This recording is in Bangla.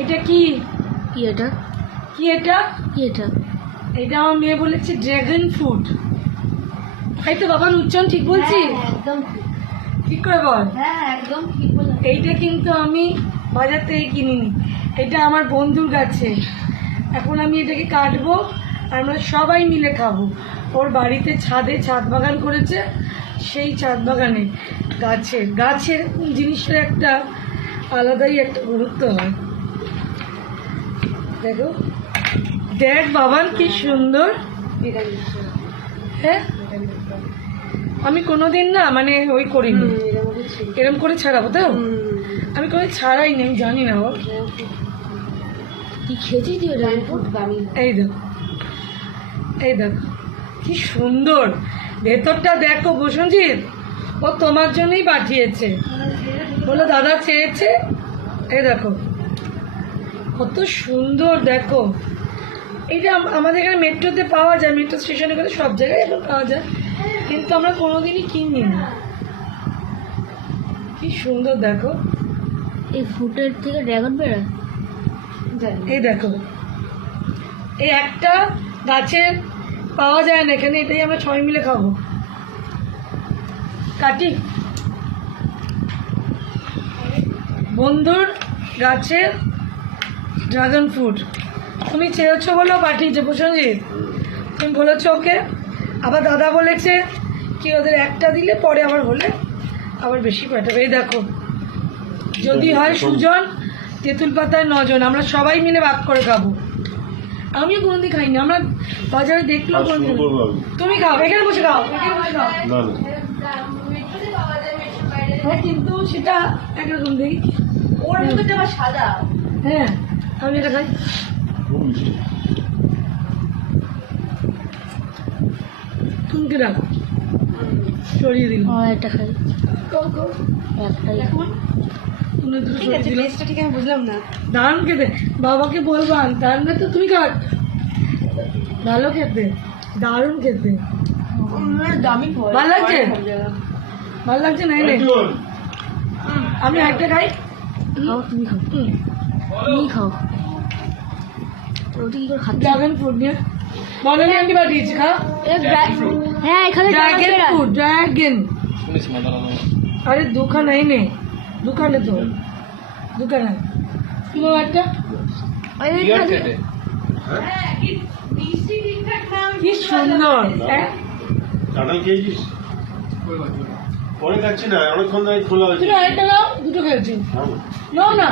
এটা কি কি এটা? কি এটা কি এটা? এটা আমার মেয়ে বলেছে ড্রাগন ফ্রুট। তাই তো বাবা, উচ্চারণ ঠিক বলছি? একদম ঠিক করে বল। হ্যাঁ একদম ঠিক বলেছ। এইটা কিন্তু আমি বাজার থেকে কিনিনি, এটা আমার বন্ধুর কাছে। এখন আমি এটাকে কাটবো, আমরা সবাই মিলে খাবো। ওর বাড়িতে ছাদে ছাদ বাগান করেছে, সেই ছাদ বাগানে গাছের গাছের জিনিসের একটা আলাদাই একটা গুরুত্ব হয়। দেখো, দেখ বাবান কি সুন্দর। হ্যাঁ, আমি কোনোদিন না মানে ওই করিনি, এরম করে ছাড়াবো তো। আমি কোনো ছাড়াই নি, আমি জানি না। ওর কি খেয়েছিস তুই ওটা? এই দেখো, এই দেখো কি সুন্দর ভেতরটা। দেখো বসুনজিৎ, ও তোমার জন্যই পাঠিয়েছে, বলো দাদা চেয়েছে। এই দেখো কত সুন্দর। দেখো এইটা আমাদের এখানে মেট্রোতে পাওয়া যায়, মেট্রো স্টেশনে গেলে সব জায়গায় এখন পাওয়া যায়, কিন্তু আমরা কোনোদিনই কিনি না। কি সুন্দর দেখো। এই ফুটের থেকে ড্রাগন বেরোয়? এই দেখো, এই একটা গাছের পাওয়া যায় না এখানে, এটাই আমরা সবাই মিলে খাবো। কাটি, বন্ধুর গাছের ড্রাগন ফ্রুট তুমি চেয়েছো বলেও পাঠিয়েছে প্রসেনজিৎ। তুমি বলেছো ওকে, আবার দাদা বলেছে কি ওদের একটা দিলে পরে আবার হলে আবার বেশি পাঠাবে। এই দেখো, যদি হয় সুজন, তেঁতুল পাতায় 9 জন, আমরা সবাই মিলে ভাগ করে খাবো। আমিও কোনোদিন খাইনি, আমরা বাজারে দেখলেও কোনোদিন। তুমি খাও, এখানে বসে খাও, এখানে বসে খাও। হ্যাঁ কিন্তু সেটা একরকম দেখি, ওর ভিতরটা আবার সাদা। হ্যাঁ আমি এটা খাই। তুমি কি রাখো, সরিয়ে দিল। এটা খাই একটাই। ঠিক আমি বুঝলাম না। দারুণ খেতে, বাবাকে বলবো আনতে। আনবে তো তুমি কাট, ভালো খেতে, দারুণ খেতে। ভালো লাগছে, ভালো লাগছে। নাই নাই, আমি একটা খাই। খাও, তুমি খাও, তুমি খাও। রুটি কি করে খাচ্ছি? ড্রাগন ফ্রুট নিয়ে বনানি আন্টি পাঠিয়েছি, খা। হ্যাঁ এখানে ড্রাগন ফ্রুট, ড্রাগন। আরে দুখান এই নে, দোকানে তো দোকানে তুমি একটা। কি সুন্দর। কাঁঠাল খেয়েছিস? পরে খাচ্ছি না, অনেকক্ষণ ধরে খোলা হয়েছে। দুটো আরেকটা নাও, দুটো খেয়েছি। নাও না।